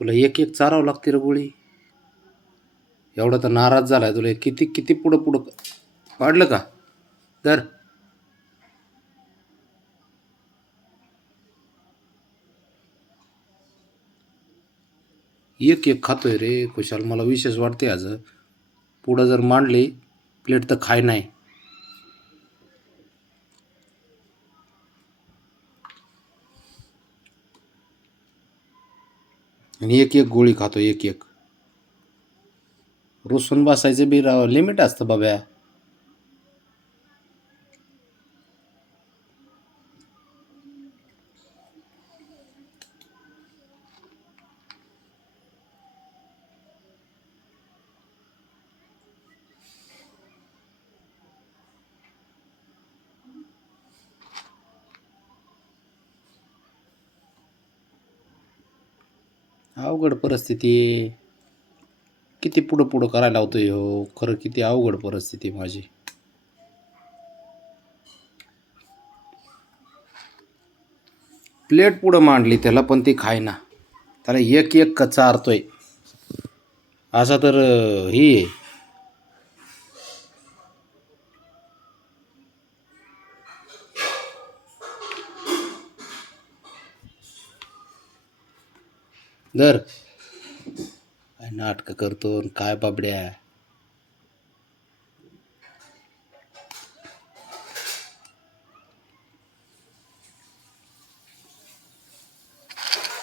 तुला एक एक चारावं लागते रे गोळी. एवढा तर नाराज झालाय तुला. किती किती पुढं पुढं पाडलं का? तर एक एक खातोय रे खुशाल. मला विशेष वाटते आज. पुढं जर मांडली प्लेट तर खाय नाही. आणि एक एक गोळी खातो एक एक. रुसून बसायचं बी लिमिट असतं बाब्या. अवघड परिस्थिती आहे. किती पुढं पुढं करायला लावतोय हो. खरं किती अवघड परिस्थिती माझी. प्लेट पुढं मांडली त्याला पण ती खायना. त्याला एक एक चारतोय. असा तर ही आहे. दर काय नाटकं करतो आणि काय बाबड्या.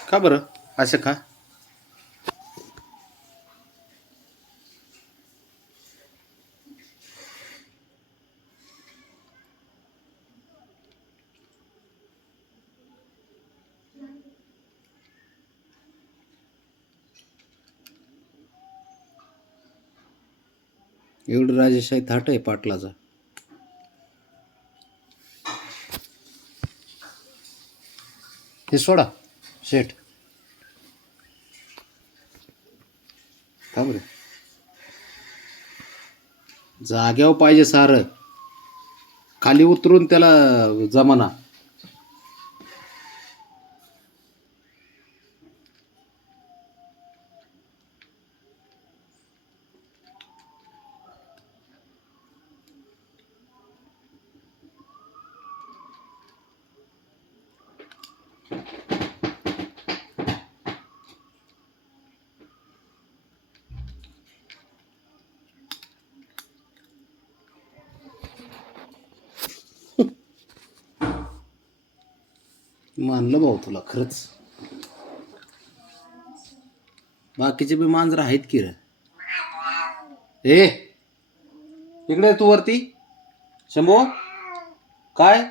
का बरं असं का? एवढं राजेशाही थाट आहे पाटलाचा. हे सोडा शेठ. का बरं जाग्यावर पाहिजे सारं. खाली उतरून त्याला जमाना. मानलं भाऊ तुला खरंच. बाकीचे बी मांजर आहेत की रे. ए इकडे तू वरती. शंभू काय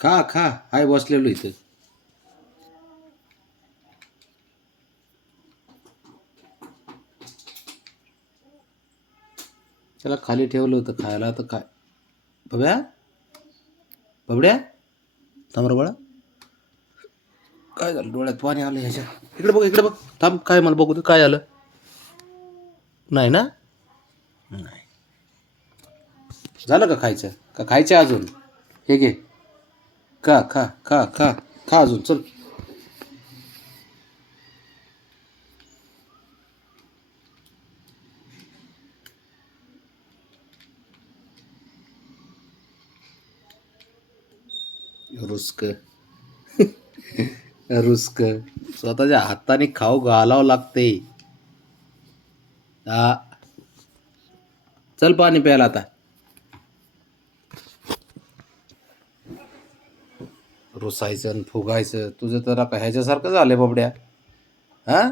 खा खा. हाय बसलेलो इथं. त्याला खाली ठेवलं होतं खायला तर काय. बब्या बबड्या थांब रे बाळा. काय झालं डोळ्यात पाणी आलं ह्याच्या. इकडे बघ इकडे बघ. थांब काय मला बघू दे काय आलं. नाही ना. नाही झालं का खायचं का खायचं अजून. हे घे खा खा खा खा खा अजून चल. रुसक रुसक स्वतःच्या हाताने खाऊ घालावं लागते. हा चल पाणी प्यायला आता. रुसायचं आणि फुगायचं तुझं तर का ह्याच्यासारखं झालंय बाबड्या. हा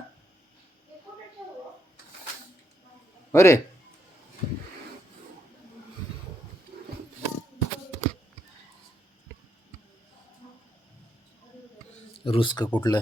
अरे रुसक कुठलं.